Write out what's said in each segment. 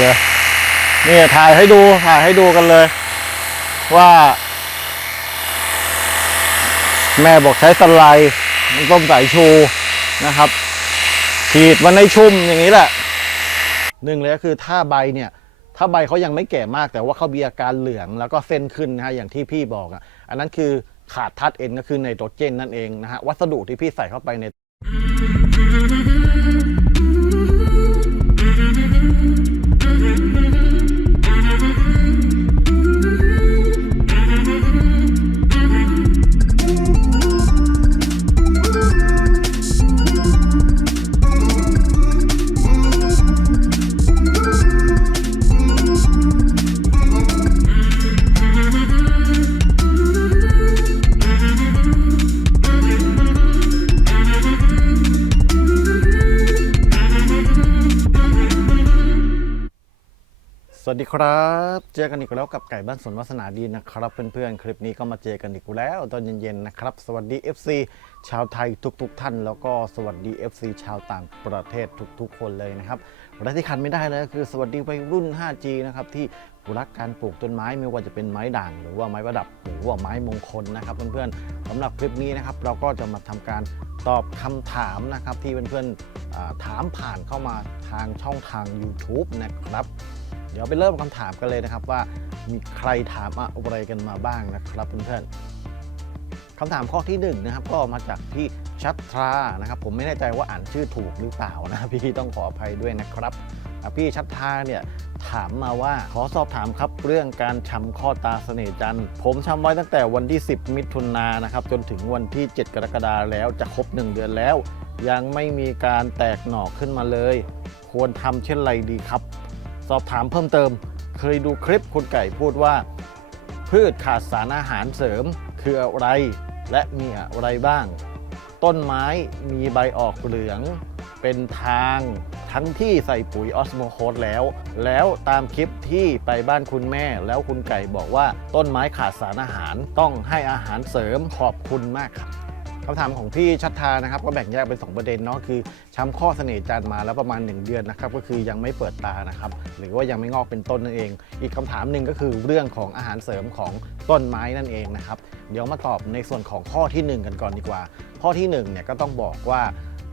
เลยนี่ถ่ายให้ดูถ่ายให้ดูกันเลย ว่า แม่บอกใช้สไลด์มันต้มสายชูนะครับฉีดมันให้ชุ่มอย่างนี้แหละหนึ่งเลยก็คือถ้าใบเนี่ย ถ้าใบเขายังไม่แก่มากแต่ว่าเขามีอาการเหลืองแล้วก็เส้นขึ้นนะฮะอย่างที่พี่บอกอะ อันนั้นคือขาดธาตุเอ็นก็คือไนโตรเจนนั่นเองนะฮะวัสดุที่พี่ใส่เข้าไปใน ครับ เจอกันอีกแล้วกับไก่บ้านสวนวาสนาดีนะครับ เพื่อนๆ คลิปนี้ก็มาเจอกันอีกแล้วตอนเย็นๆนะครับ สวัสดี FC ชาวไทยทุกๆ ท่าน แล้วก็สวัสดี FC ชาวต่างประเทศทุกๆ คนเลยนะครับและที่คันไม่ได้เลยก็คือสวัสดีวัยรุ่น 5G นะครับที่รักการปลูกต้นไม้ไม่ว่าจะเป็นไม้ด่าง หรือว่าไม้ประดับหรือว่าไม้มงคลนะครับ เพื่อนๆสำหรับคลิปนี้นะครับเราก็จะมาทำการตอบคำถามนะครับที่เพื่อนๆถามผ่านเข้ามาทางช่องทาง YouTube นะครับ เดี๋ยวไปเริ่มคำถามกันเลยนะครับว่ามีใครถามอะไรกันมาบ้างนะครับเพื่อนๆคำถามข้อที่หนึ่งนะครับก็มาจากพี่ชัตรานะครับ ผมไม่แน่ใจว่าอ่านชื่อถูกหรือเปล่านะพี่ต้องขออภัยด้วยนะครับพี่ชัตราเนี่ยถามมาว่าขอสอบถามครับเรื่องการชำข้อตาเสน่จันทร์ผมชำไว้ตั้งแต่วันที่ 10 มิถุนายนนะครับจนถึงวันที่ 7 กรกฎาคมแล้วจะครบ 1 เดือนแล้ว ยังไม่มีการแตกหน่อขึ้นมาเลย ควรทำเช่นไรดีครับ อบถามเพิ่มเติม เคยดูคลิปคุณไก่พูดว่า พืชขาดสารอาหารเสริมคืออะไร และมีอะไรบ้าง ต้นไม้มีใบออกเหลือง เป็นทางทั้งที่ใส่ปุ๋ยออสโมโคสแล้ว แล้วตามคลิปที่ไปบ้านคุณแม่ แล้วคุณไก่บอกว่าต้นไม้ขาดสารอาหารต้องให้อาหารเสริมขอบคุณมากครับ คำถามของพี่ชัดทานะครับก็แบ่งแยกเป็น 2 ประเด็นเนาะคือช้ำข้อเสน่ห์จันทร์มาแล้วประมาณ 1 เดือนนะครับก็คือยังไม่เปิดตานะครับหรือว่ายังไม่งอกเป็นต้นนั่นเอง อีกคำถามหนึ่งก็คือเรื่องของอาหารเสริมของต้นไม้นั่นเองนะครับเดี๋ยวมาตอบในส่วนของข้อทีหนึ่1 กันก่อนดีกว่า ข้อที่1เนี่ยก็ต้องบอกว่า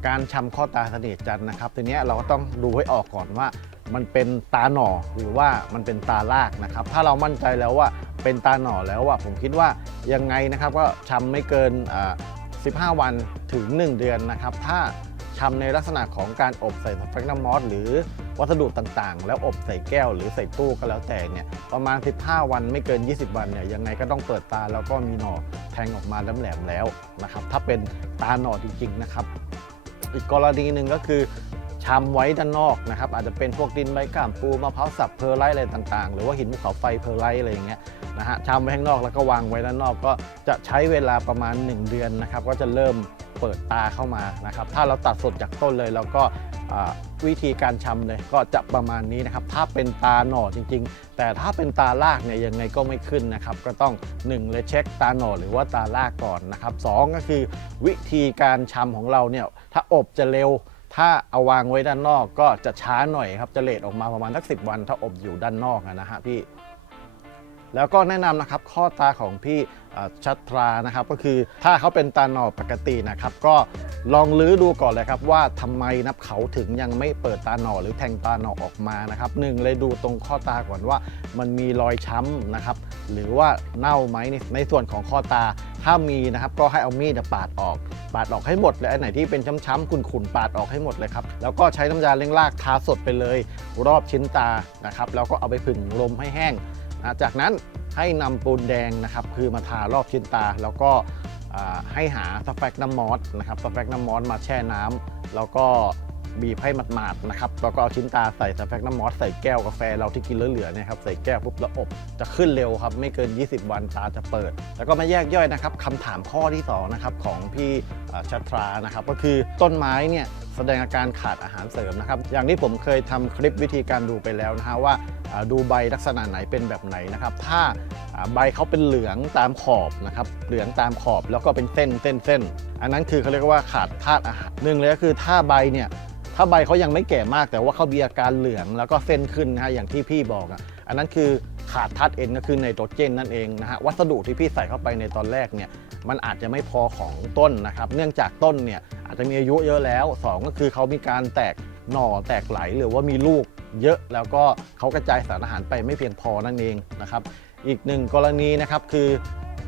การช้ำข้อตาเสน่ห์จันทร์นะครับทีเนี้ยเราก็ต้องดูให้ออกก่อนว่ามันเป็นตาหน่อหรือว่ามันเป็นตาลากนะครับ ถ้าเรามั่นใจแล้วว่าเป็นตาหน่อแล้วอะผมคิดว่ายังไงนะครับก็ช้ำไม่เกินอ่า 15 วันถึง 1 เดือนนะครับ ถ้าทำในลักษณะของการอบใส่สแฟกน้ำมอสหรือวัสดุต่างๆ แล้วอบใส่แก้วหรือใส่ตู้ก็แล้วแต่เนี่ยประมาณ 15 วันไม่เกิน 20 วันเนี่ยยังไงก็ต้องเปิดตาแล้วก็มีหน่อแทงออกมาแหลมๆแล้วนะครับ ถ้าเป็นตาหน่อจริงๆนะครับ อีกกรณีหนึ่งก็คือชำไว้ด้านนอกนะครับ อาจจะเป็นพวกดินใบกามปูมะพร้าวสับเพอร์ไลอะไรต่างๆ หรือว่าหินภูเขาไฟเพอร์ไลอะไรอย่างเงี้ย นะฮะชำไว้ข้างนอกแล้วก็วางไว้ด้านนอกก็จะใช้เวลาประมาณ 1 เดือนนะครับ ก็จะเริ่มเปิดตาเข้ามานะครับ ถ้าเราตัดสดจากต้นเลยเราก็วิธีการชำเลยก็จะประมาณนี้นะครับ ถ้าเป็นตาหน่อจริง ๆ แต่ถ้าเป็นตาลากเนี่ยยังไงก็ไม่ขึ้นนะครับ ก็ต้อง 1 เลยเช็คตาหน่อหรือว่าตาลากก่อนนะครับสองก็คือวิธีการชำของเราเนี่ยถ้าอบจะเร็ว ถ้าเอาวางไว้ด้านนอกก็จะช้าหน่อยครับจะเลทออกมาประมาณสักสิวัน ถ้าอบอยู่ด้านนอกนะฮะพี่ แล้วก็แนะนำนะครับข้อตาของพี่ชัตรานะครับ ก็คือถ้าเขาเป็นตาหนอปกตินะครับ ก็ลองลื้อดูก่อนเลยครับว่าทำไมนับเขาถึงยังไม่เปิดตาหนอหรือแทงตาหนอออกมานะครับหนึ่งเลยดูตรงข้อตาก่อนว่ามันมีรอยช้ำนะครับ หรือว่าเน่าไหมในในส่วนของข้อตาถ้ามีนะครับก็ให้เอามีดปาดออก ปาดออกให้หมดเลยอันไหนที่เป็นช้ำๆขุ่นๆปาดออกให้หมดเลยครับแล้วก็ใช้น้ำยาเล้งรากทาสดไปเลย รอบชิ้นตานะครับแล้วก็เอาไปผึ่งลมให้แห้ง จากนั้นให้นำปูนแดงนะครับคือมาทารอบชิ้นตา แล้วก็ให้หาสแฟกน้ำมอสนะครับสแฟกน้ำมอสมาแช่น้ำแล้วก็บีบให้หมาดๆนะครับแล้วก็เอาชิ้นตาใส่สแฟกน้ำมอสใส่แก้วกาแฟเราที่กินเหลือๆเนี่ยครับใส่แก้วปุ๊บแล้วอบจะขึ้นเร็วครับ ไม่เกิน 20 วันตาจะเปิด แล้วก็มาแยกย่อยนะครับคำถามข้อที่สองนะครับของพี่ชัตรานะครับก็คือต้นไม้เนี่ย แสดงอาการขาดอาหารเสริมนะครับ อย่างที่ผมเคยทำคลิปวิธีการดูไปแล้วนะฮะว่าดูใบลักษณะไหนเป็นแบบไหนนะครับ ถ้าอ่าใบเขาเป็นเหลืองตามขอบนะครับ เหลืองตามขอบแล้วก็เป็นเส้นเส้นเส้น อันนั้นคือเขาเรียกว่าขาดธาตุอาหารหนึ่งเลยก็คือถ้าใบเนี่ยถ้าใบเขายังไม่แก่มากแต่ว่าเขามีอาการเหลืองแล้วก็เส้นขึ้นนะฮะอย่างที่พี่บอกอะอันนั้นคือขาดธาตุเอ็นก็คือไนโตรเจนนั่นเองนะฮะวัสดุที่พี่ใส่เข้าไปในตอนแรกเนี่ย มันอาจจะไม่พอของต้นนะครับ เนื่องจากต้นเนี่ยอาจจะมีอายุเยอะแล้วสองก็คือเขามีการแตกหน่อแตกไหลหรือว่ามีลูกเยอะแล้วก็เขากระจายสารอาหารไปไม่เพียงพอนั่นเองนะครับ อีกหนึ่งกรณีนะครับคือ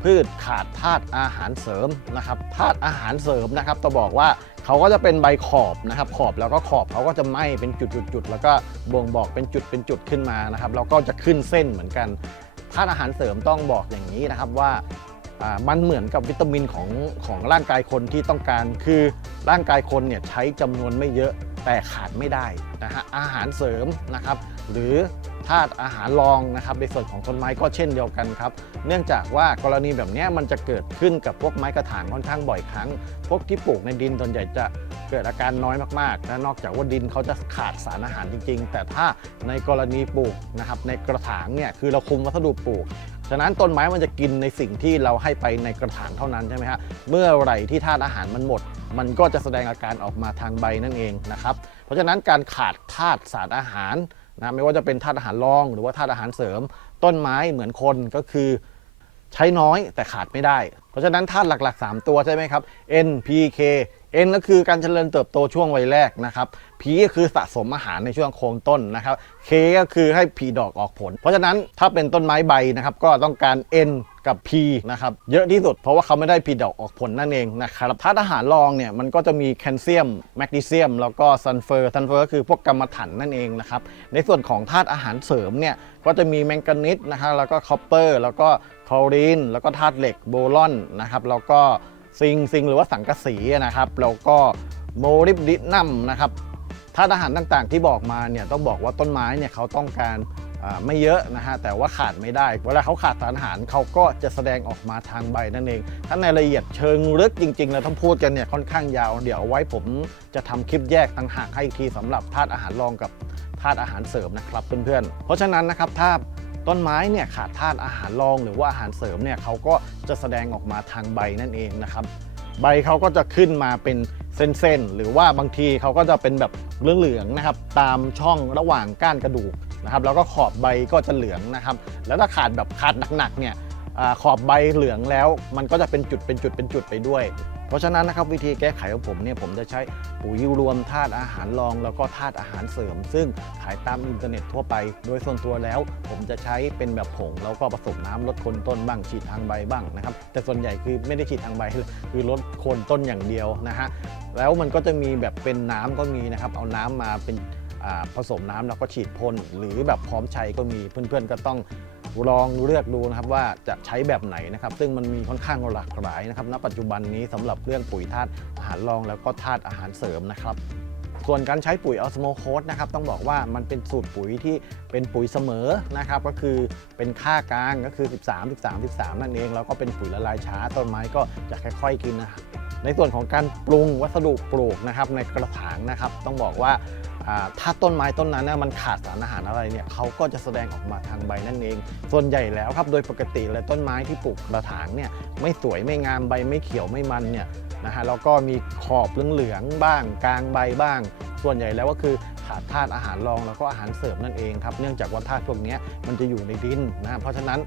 พืชขาดธาตุอาหารเสริมนะครับธาตุอาหารเสริมนะครับจะบอกว่าเขาก็จะเป็นใบขอบนะครับ ขอบแล้วก็ขอบเขาก็จะไหม้เป็นจุดๆแล้วก็บ่งบอกเป็นจุดเป็นจุดขึ้นมานะครับแล้วก็จะขึ้นเส้นเหมือนกันธาตุอาหารเสริมต้องบอกอย่างนี้นะครับว่า มันเหมือนกับวิตามินของของร่างกายคนที่ต้องการ คือร่างกายคนเนี่ยใช้จำนวนไม่เยอะแต่ขาดไม่ได้นะฮะอาหารเสริมนะครับ หรือธาตุอาหารรองนะครับในส่วนของต้นไม้ก็เช่นเดียวกันครับ เนื่องจากว่ากรณีแบบนี้มันจะเกิดขึ้นกับพวกไม้กระถางค่อนข้างบ่อยครั้ง พวกที่ปลูกในดินส่วนใหญ่จะเกิดอาการน้อยมากๆนะนอกจากว่าดินเขาจะขาดสารอาหารจริง ๆ แต่ถ้าในกรณีปลูกนะครับในกระถางเนี่ยคือเราคุมวัสดุปลูก ฉะนั้นต้นไม้มันจะกินในสิ่งที่เราให้ไปในกระถางเท่านั้นใช่ไหมฮะเมื่อไหร่ที่ธาตุอาหารมันหมด มันก็จะแสดงอาการออกมาทางใบนั่นเองนะครับเพราะฉะนั้นการขาดธาตุสารอาหารนะไม่ว่าจะเป็นธาตุอาหารรองหรือว่าธาตุอาหารเสริม ต้นไม้เหมือนคนก็คือใช้น้อยแต่ขาดไม่ได้ เพราะฉะนั้นธาตุหลักๆ 3 ตัวใช่ไหมครับ N P K N ก็คือการเจริญเติบโตช่วงวัยแรกนะครับ P ก็คือสะสมอาหารในช่วงโคนต้นนะครับ K ก็คือให้ผีดอกออกผล เพราะฉะนั้นถ้าเป็นต้นไม้ใบนะครับก็ต้องการ N กับ P นะครับเยอะที่สุดเพราะว่าเขาไม่ได้ผีดอกออกผลนั่นเองนะครับธาตุอาหารรองเนี่ยมันก็จะมีแคลเซียมแมกนีเซียม แล้วก็ซัลเฟอร์ซัลเฟอร์ก็คือพวกกรรมะถันนั่นเองนะครับในส่วนของธาตุอาหารเสริมเนี่ยก็จะมีแมงกานีสนะครับแล้วก็คอปเปอร์แล้วก็คลอรีน แล้วก็ธาตุเหล็กโบรอนนะครับแล้วก็ซิงซิงหรือว่าสังกะสีนะครับแล้วก็โมลิบดินัมนะครับ ธาตุอาหารต่างๆ ที่บอกมาเนี่ยต้องบอกว่าต้นไม้เนี่ยเขาต้องการไม่เยอะนะฮะแต่ว่าขาดไม่ได้ เวลาเขาขาดสารอาหารเขาก็จะแสดงออกมาทางใบนั่นเอง ถ้าในรายละเอียดเชิงลึกจริงๆแล้วต้องพูดกันเนี่ยค่อนข้างยาว เดี๋ยวเอาไว้ผมจะทำคลิปแยกต่างหากให้อีกทีสำหรับธาตุอาหารรองกับธาตุอาหารเสริมนะครับเพื่อนๆ เพราะฉะนั้นนะครับถ้าต้นไม้เนี่ยขาดธาตุอาหารรองหรือว่าอาหารเสริมเนี่ยเขาก็จะแสดงออกมาทางใบนั่นเองนะครับใบเขาก็จะขึ้นมาเป็น เส้นๆ หรือว่าบางทีเขาก็จะเป็นแบบเหลืองๆนะครับ ตามช่องระหว่างก้านกระดูกนะครับแล้วก็ขอบใบก็จะเหลืองนะครับ แล้วถ้าขาดแบบขาดหนักๆเนี่ยอขอบใบเหลืองแล้วมันก็จะเป็นจุดเป็นจุดเป็นจุดไปด้วย เพราะฉะนั้นนะครับวิธีแก้ไขของผมเนี่ยผมจะใช้ปุ๋ยรวมธาตุอาหารรอง แล้วก็ธาตุอาหารเสริม ซึ่งขายตามอินเทอร์เน็ตทั่วไป โดยส่วนตัวแล้ว ผมจะใช้เป็นแบบผงแล้วก็ผสมน้ำลดโคนต้นบ้างฉีดทางใบบ้างนะครับแต่ส่วนใหญ่คือไม่ได้ฉีดทางใบคือลดโคนต้นอย่างเดียวนะฮะแล้วมันก็จะมีแบบเป็นน้ำก็มีนะครับเอาน้ำมาเป็นผสมน้ำแล้วก็ฉีดพ่นหรือแบบพร้อมใช้ก็มีเพื่อนๆก็ต้อง ลองเลือกดูนะครับว่าจะใช้แบบไหนนะครับ ซึ่งมันมีค่อนข้างหลากหลายนะครับณปัจจุบันนี้สำหรับเรื่องปุ๋ยธาตุอาหารรองแล้วก็ธาตุอาหารเสริมนะครับส่วนการใช้ปุ๋ยออสโมโคสนะครับต้องบอกว่ามันเป็นสูตรปุ๋ยที่เป็นปุ๋ยเสมอนะครับก็คือเป็นค่ากลางก็คือ 13 13 13 นั่นเองแล้วก็เป็นปุ๋ยละลายช้าต้นไม้ก็จะค่อยๆกินนะครับในส่วนของการปรุงวัสดุปลูกนะครับในกระถางนะครับ ต้องบอกว่า ถ้าต้นไม้ต้นนั้นเนยมันขาดสารอาหารอะไรเนี่ยเขาก็จะแสดงออกมาทางใบนั่นเอง ส่วนใหญ่แล้วครับโดยปกติเลยต้นไม้ที่ปลูกกระถางเนี่ยไม่สวยไม่งามใบไม่เขียวไม่มันเนี่ยนะฮะแล้วก็มีขอบเหลืองๆบ้าง กลางใบบ้าง ส่วนใหญ่แล้วก็คือขาดธาตุอาหารรองแล้วก็อาหารเสริมนั่นเองครับเนื่องจากว่าธาตุพวกนี้มันจะอยู่ในดินนะฮะเพราะฉะนั้น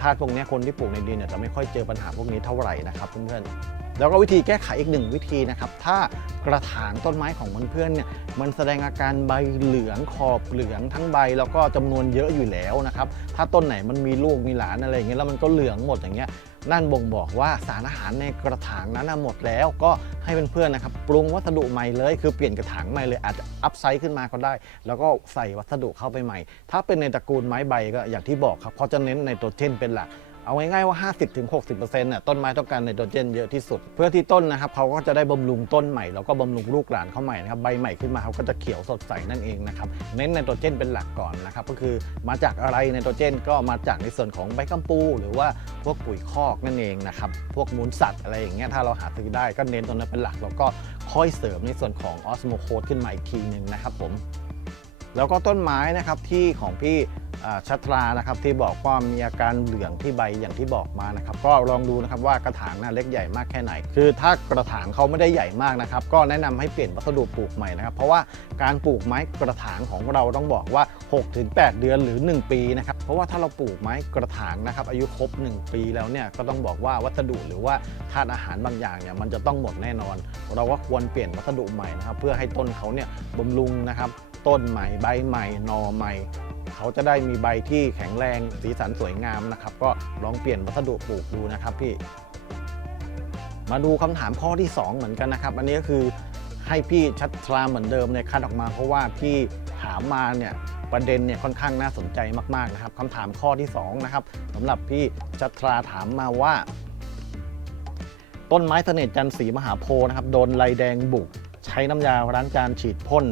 ธาตุพวกนี้คนที่ปลูกในดินเนี่ยจะไม่ค่อยเจอปัญหาพวกนี้เท่าไหร่นะครับเพื่อนๆ แล้วก็วิธีแก้ไขอีกหนึ่งวิธีนะครับ ถ้ากระถางต้นไม้ของเพื่อนๆเนี่ยมันแสดงอาการใบเหลืองขอบเหลืองทั้งใบแล้วก็จำนวนเยอะอยู่แล้วนะครับ ถ้าต้นไหนมันมีลูกมีหลานอะไรอย่างเงี้ยแล้วมันก็เหลืองหมดอย่างเงี้ยนั่นบ่งบอกว่าสารอาหารในกระถางนั้นหมดแล้วก็ให้เพื่อนๆนะครับปรุงวัสดุใหม่เลย คือเปลี่ยนกระถางใหม่เลยอาจจะอัพไซด์ขึ้นมาก็ได้ แล้วก็ใส่วัสดุเข้าไปใหม่ ถ้าเป็นในตระกูลไม้ใบก็อย่างที่บอกครับเขาจะเน้นไนโตรเจนเป็นหลัก เอาง่ายๆว่า 50-60%น่ะต้นไม้ต้องการไนโตรเจนเยอะที่สุด เพื่อที่ต้นนะครับเขาก็จะได้บำรุงต้นใหม่แล้วก็บำรุงลูกหลานเขาใหม่นะครับใบใหม่ขึ้นมาเขาก็จะเขียวสดใสนั่นเองนะครับเน้นไนโตรเจนเป็นหลักก่อนนะครับก็คือมาจากอะไรไนโตรเจนก็มาจากในส่วนของใบกัมปู หรือว่าพวกปุ๋ยคอกนั่นเองนะครับพวกมูลสัตว์อะไรอย่างเงี้ยถ้าเราหาซื้อได้ก็เน้นตรงนั้นเป็นหลัก แล้วก็ค่อยเสริมในส่วนของออสโมโคดขึ้นมาอีกทีหนึ่งนะครับผมแล้วก็ต้นไม้นะครับที่ของพี่ ชัตรานะครับที่บอกว่ามีอาการเหลืองที่ใบอย่างที่บอกมานะครับก็ลองดูนะครับว่ากระถางน่ะเล็กใหญ่มากแค่ไหน คือถ้ากระถางเขาไม่ได้ใหญ่มากนะครับก็แนะนำให้เปลี่ยนวัสดุปลูกใหม่นะครับเพราะว่าการปลูกไม้กระถางของเราต้องบอกว่า 6-8 เดือนหรือ 1 ปีนะครับเพราะว่าถ้าเราปลูกไม้กระถางนะครับอายุครบ 1 ปีแล้วเนี่ยก็ต้องบอกว่าวัสดุหรือว่าธาตุอาหารบางอย่างเนี่ยมันจะต้องหมดแน่นอน เราก็ควรเปลี่ยนวัสดุใหม่นะครับเพื่อให้ต้นเขาเนี่ยบำรุงนะครับต้นใหม่ใบใหม่หนอใหม่ เขาจะได้มีใบที่แข็งแรงสีสันสวยงามนะครับ ก็ลองเปลี่ยนวัสดุปลูกดูนะครับพี่ มาดูคำถามข้อที่ 2 เหมือนกันนะครับ อันนี้ก็คือให้พี่ชัดทราเหมือนเดิมในคัดออกมา เพราะว่าพี่ถามมาเนี่ยประเด็นเนี่ยค่อนข้างน่าสนใจมากๆนะครับคำถามข้อที่2นะครับสำหรับพี่ชัดทราถามมาว่า ต้นไม้เสน่ห์จันทร์สีมหาโพธิ์นะครับโดนไรแดงบุก ใช้น้ำยาล้างจานฉีดพ่น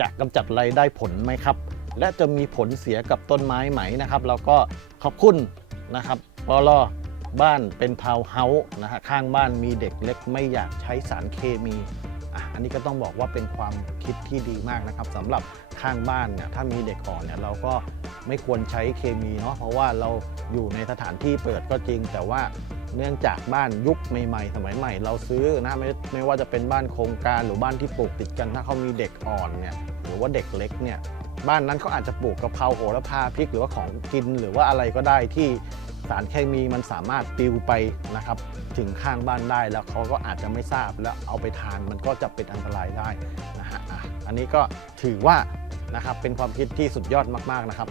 จะกำจัดไรได้ผลไหมครับ และจะมีผลเสียกับต้นไม้ไหมนะครับแล้วก็ขอบคุณนะครับปลอบ้านเป็นทาวน์เฮาส์นะฮะข้างบ้านมีเด็กเล็กไม่อยากใช้สารเคมี อันนี้ก็ต้องบอกว่าเป็นความคิดที่ดีมากนะครับสำหรับข้างบ้านเนี่ยถ้ามีเด็กอ่อนเนี่ยเราก็ไม่ควรใช้เคมีเนาะเพราะว่าเราอยู่ในสถานที่เปิดก็จริง แต่ว่าเนื่องจากบ้านยุคใหม่ๆ สมัยใหม่ เราซื้อนะไม่ไม่ว่าจะเป็นบ้านโครงการหรือบ้านที่ปลูกติดกันถ้าเขามีเด็กอ่อนเนี่ยหรือว่าเด็กเล็กเนี่ยบ้านนั้นเขาอาจจะปลูกกะเพราโหระพาพริกหรือว่าของกินหรือว่าอะไรก็ได้ที่ สารเคมีมันสามารถปลิวไปนะครับ ถึงข้างบ้านได้แล้วเขาก็อาจจะไม่ทราบแล้วเอาไปทานมันก็จะเป็นอันตรายได้นะฮะอันนี้ก็ถือว่านะครับเป็นความคิดที่สุดยอดมากๆนะครับ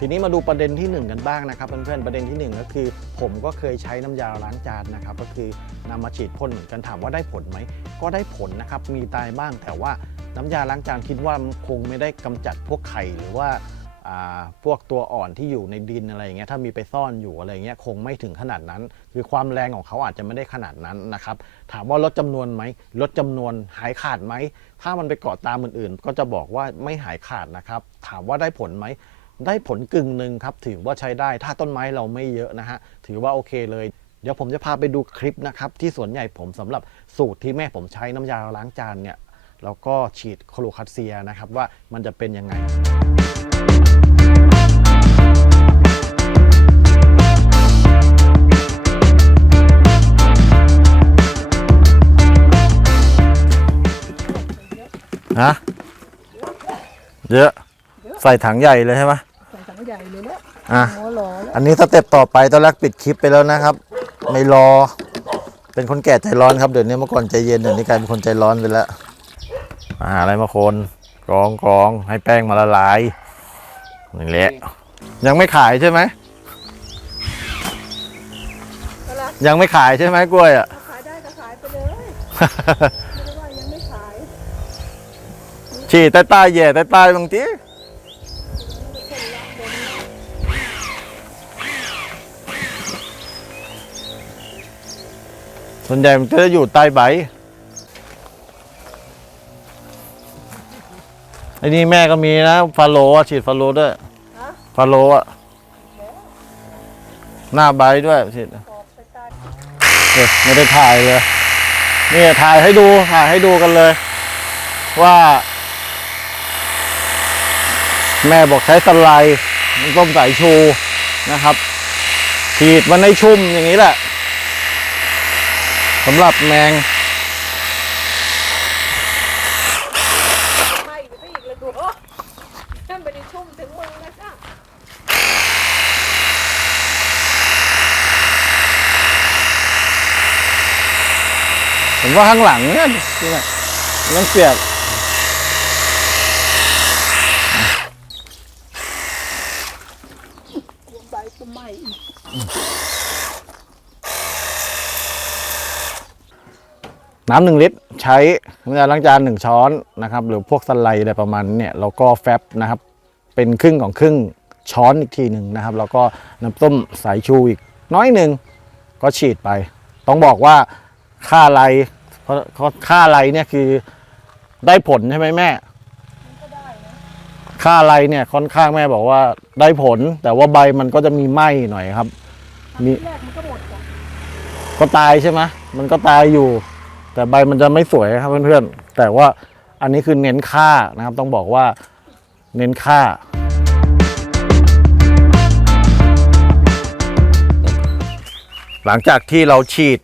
ทีนี้มาดูประเด็นที่ 1 กันบ้างนะครับเพื่อนๆประเด็นที่ 1 ก็คือ ผมก็เคยใช้น้ำยาล้างจานนะครับ ก็คือนำมาฉีดพ่นเหมือนกันถามว่าได้ผลไหมก็ได้ผลนะครับมีตายบ้างแต่ว่าน้ำยาล้างจานคิดว่าคงไม่ได้กำจัดพวกไข่หรือว่า พวกตัวอ่อนที่อยู่ในดินอะไรอย่างเงี้ยถ้ามีไปซ่อนอยู่อะไรเงี้ยคงไม่ถึงขนาดนั้น คือความแรงของเขาอาจจะไม่ได้ขนาดนั้นนะครับ ถามว่าลดจำนวนไหมลดจำนวนหายขาดไหมถ้ามันไปเกาะตามอื่นๆ ก็จะบอกว่าไม่หายขาดนะครับ ถามว่าได้ผลไหมได้ผลกึ่งหนึ่งครับ ถือว่าใช้ได้ถ้าต้นไม้เราไม่เยอะนะฮะถือว่าโอเคเลยเดี๋ยวผมจะพาไปดูคลิปนะครับที่สวนใหญ่ผมสำหรับสูตรที่แม่ผมใช้น้ำยาล้างจานเนี่ยแล้วก็ฉีดโคโลคัสเซียนะครับว่ามันจะเป็นยังไง ฮะเยอะ ใส่ถังใหญ่เลยใช่ไหมใส่ถังใหญ่เลยเนี่ยอะหัวหล่อแล้วอันนี้สเต็ปต่อไปตอนแรกปิดคลิปไปแล้วนะครับ ไม่รอ เป็นคนแก่ใจร้อนครับเดี๋ยวนี้เมื่อก่อนใจเย็นเดี๋ยวนี้กลายเป็นคนใจร้อนไปแล้วอาอะไรมาคนกรองกรองให้แป้งมาละลายนี่แหละยังไม่ขายใช่ไหมเวลายังไม่ขายใช่ไหมกล้วยอะขายได้ก็ขายไปเลยไม่ได้ว่ายังไม่ขาย ฉีดใต้ใต้ๆแย่ใต้ใต้ๆบางทีส่วนใหญ่มันจะอยู่ใต้ใบไอ้นี่แม่ก็มีนะ ฟาโลอะฉีดฟาโลด้วยฟาโลอะหน้าใบด้วยฉีดเออไม่ได้ถ่ายเลยนี่ถ่ายให้ดูถ่ายให้ดูกันเลย ว่า แม่บอกใช้สไลด์มันต้มสายชูนะครับฉีดมันให้ชุ่มอย่างนี้แหละสำหรับแมงไม่ไปซะอีกเลยดูท่านไปด้ชุ่มถึงมือนะจ๊ะผมว่าข้างหลังเนี่ยนี่แหละมันเปียก ใบก็ไหม้อีก น้ำหนึ่งลิตรใช้น้ำยาล้างจานหนึ่งช้อนนะครับ หรือพวกสไลด์อะไรประมาณนี้เนี่ยแล้วก็แฟบนะครับเป็นครึ่งของครึ่งช้อนอีกทีหนึ่งนะครับ แล้วก็น้ำต้มสายชูอีกน้อยหนึ่งก็ฉีดไป ต้องบอกว่าค่าไรเพราะเพราะค่าไรเนี่ยคือได้ผลใช่ไหมแม่มันก็ได้นะค่าไรเนี่ยค่อนข้างแม่บอกว่าได้ผล แต่ว่าใบมันก็จะมีไหม้หน่อยครับมีแรกมันก็หมดจ้ะก็ตายใช่ไหมมันก็ตายอยู่ แต่ใบมันจะไม่สวยครับเพื่อนๆ แต่ว่าอันนี้คือเน้นค่านะครับ ต้องบอกว่าเน้นค่า หลังจากที่เราฉีด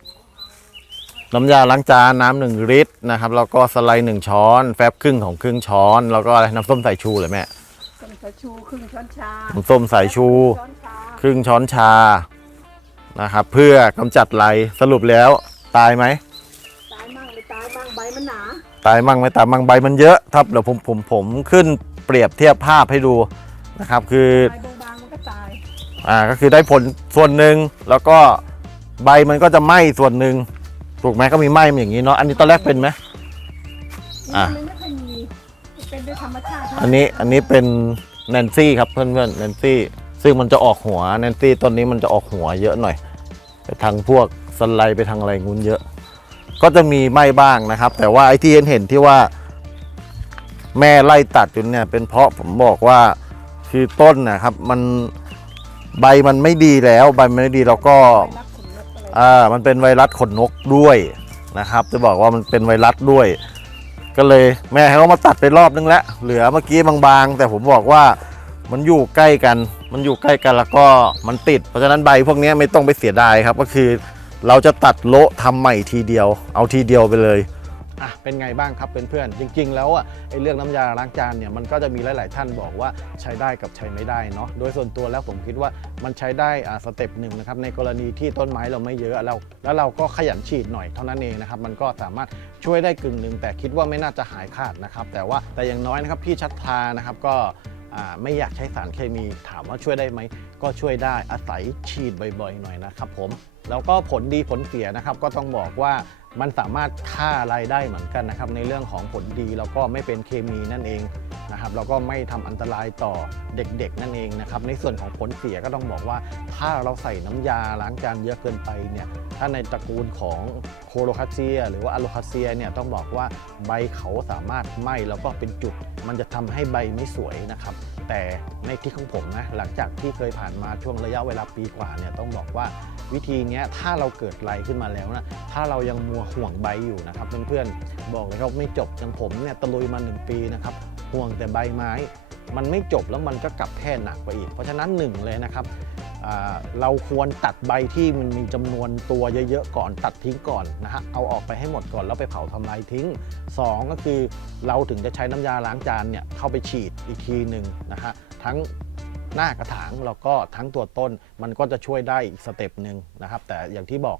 น้ำยาล้างจานน้ำหนึ่งลิตรนะครับ แล้วก็สไลด์หนึ่งช้อน แฟบครึ่งของครึ่งช้อน แล้วก็อะไรน้ำส้มสายชูเลยแม่น้ำส้มสายชูครึ่งช้อนชาน้ำส้มสายชู ครึ่งช้อนชานะครับ เพื่อกำจัดไรสรุปแล้วตายไหม มั่งใบมันหนา ตายมั่งไม่ตายมั่งใบมันเยอะครับเดี๋ยวผมผมผมขึ้นเปรียบเทียบภาพให้ดูนะครับ คือใบบางๆมันก็ตายอ่าก็คือได้ผลส่วนหนึ่งแล้วก็ใบมันก็จะไหม้ส่วนหนึ่งถูกไหมก็มีไหม้มาอย่างนี้เนาะอันนี้ตอนแรกเป็นไหมอะมันไม่ค่อยมีเป็นด้วยธรรมชาติอันนี้อันนี้เป็นแนนซี่ครับเพื่อนเพื่อนแนนซี่ซึ่งมันจะออกหัวแนนซี่ต้นนี้มันจะออกหัวเยอะหน่อยไปทางพวกสไลด์ไปทางอะไรงูนเยอะ ก็จะมีไหม้บ้างนะครับ แต่ว่าไอ้ที่เห็นเห็นที่ว่าแม่ไล่ตัดอยู่เนี่ยเป็นเพราะผมบอกว่าคือต้นนะครับมันใบมันไม่ดีแล้วใบมันไม่ดีแล้วก็รักขนนกอะไรอ่ามันเป็นไวรัสขนนกด้วยนะครับ จะบอกว่ามันเป็นไวรัสด้วย ก็เลยแม่เขาก็มาตัดไปรอบนึงแล้วเหลือเมื่อกี้บางๆ แต่ผมบอกว่ามันอยู่ใกล้กัน มันอยู่ใกล้กันแล้วก็มันติด เพราะฉะนั้นใบพวกนี้ไม่ต้องไปเสียดายครับก็คือ เราจะตัดโละทำใหม่ทีเดียว เอาทีเดียวไปเลยอะเป็นไงบ้างครับเพื่อนๆจริง ๆ แล้วอะไอ้เรื่องน้ำยาล้างจานเนี่ยมันก็จะมีหลาย ๆ ท่านบอกว่าใช้ได้กับใช้ไม่ได้เนาะโดยส่วนตัวแล้วผมคิดว่ามันใช้ได้อ่าสเต็ปหนึ่งนะครับในกรณีที่ต้นไม้เราไม่เยอะแล้วแล้วเราก็ขยันฉีดหน่อยเท่านั้นเองนะครับมันก็สามารถช่วยได้กึ่งหนึ่งแต่คิดว่าไม่น่าจะหายขาดนะครับแต่ว่าแต่อย่างน้อยนะครับพี่ชัดทานะครับก็ไม่อยากใช้สารเคมีถามว่าช่วยได้ไหม ก็ช่วยได้อาศัยฉีดบ่อยๆ หน่อยนะครับผม แล้วก็ผลดีผลเสียนะครับ ก็ต้องบอกว่ามันสามารถฆ่ารายได้เหมือนกันนะครับ ในเรื่องของผลดีแล้วก็ไม่เป็นเคมีนั่นเองนะครับแล้วก็ไม่ทำอันตรายต่อเด็กๆ นั่นเองนะครับ ในส่วนของผลเสียก็ต้องบอกว่า ถ้าเราใส่น้ำยาล้างจานเยอะเกินไปเนี่ยถ้าในตระกูลของโคโลคาเซีย หรือว่าอะโลคาเซียเนี่ยต้องบอกว่าใบเขาสามารถไหม้แล้วก็เป็นจุด มันจะทำให้ใบไม่สวยนะครับ แต่ในที่ของผมนะหลังจากที่เคยผ่านมาช่วงระยะเวลาปีกว่าเนี่ยต้องบอกว่า วิธีนี้ถ้าเราเกิดไรขึ้นมาแล้วนะถ้าเรายังมัวห่วงใบอยู่นะครับเพื่อนๆบอกเลยครับไม่จบอย่างผมเนี่ยตะลุยมา 1 ปีนะครับห่วงแต่ใบไม้ มันไม่จบแล้วมันก็กลับแค่หนักไปอีก เพราะฉะนั้นหนึ่งเลยนะครับเราควรตัดใบที่มันมีจำนวนตัวเยอะๆก่อนตัดทิ้งก่อนนะฮะเอาออกไปให้หมดก่อนแล้วไปเผาทำลายทิ้ง 2 ก็คือเราถึงจะใช้น้ำยาล้างจานเนี่ยเข้าไปฉีดอีกทีหนึ่งนะฮะทั้ง หน้ากระถางแล้วก็ทั้งตัวต้นมันก็จะช่วยได้อีกสเต็ปหนึ่งนะครับ แต่อย่างที่บอก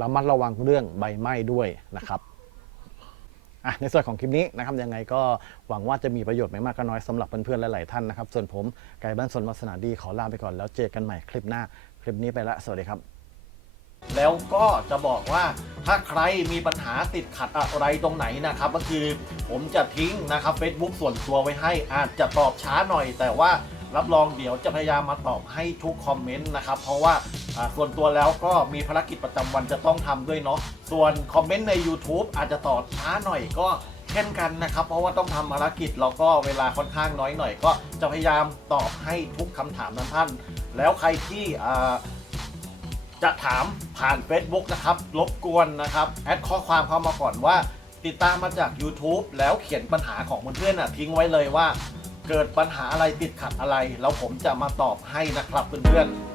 ระมัดระวังเรื่องใบไหม้ด้วยนะครับในส่วนของคลิปนี้นะครับยังไงก็หวังว่าจะมีประโยชน์ไม่มากก็น้อยสำหรับเพื่อนๆหลายๆท่านนะครับ ส่วนผมไก่บ้านสนวัสนาดีขอลาไปก่อนแล้วเจอกันใหม่คลิปหน้า คลิปนี้ไปละสวัสดีครับ แล้วก็จะบอกว่าถ้าใครมีปัญหาติดขัดอะไรตรงไหนนะครับ ก็คือผมจะทิ้งนะครับ Facebook ส่วนตัวไว้ให้อาจจะตอบช้าหน่อย แต่ว่า รับรองเดี๋ยวจะพยายามมาตอบให้ทุกคอมเมนต์นะครับเพราะว่าส่วนตัวแล้วก็มีภารกิจประจำวันจะต้องทำด้วยเนาะส่วนคอมเมนต์ใน YouTube อาจจะตอบช้าหน่อยก็เช่นกันนะครับ เพราะว่าต้องทำภารกิจแล้วก็เวลาค่อนข้างน้อยหน่อย ก็จะพยายามตอบให้ทุกคำถามท่าน แล้วใครที่จะถามผ่าน Facebook นะครับรบกวนนะครับ แอดข้อความเข้ามาก่อนว่า ติดตามมาจาก YouTube แล้วเขียนปัญหาของเพื่อนๆน่ะทิ้งไว้เลยว่า เกิดปัญหาอะไรติดขัดอะไร แล้วผมจะมาตอบให้นะครับเพื่อนๆ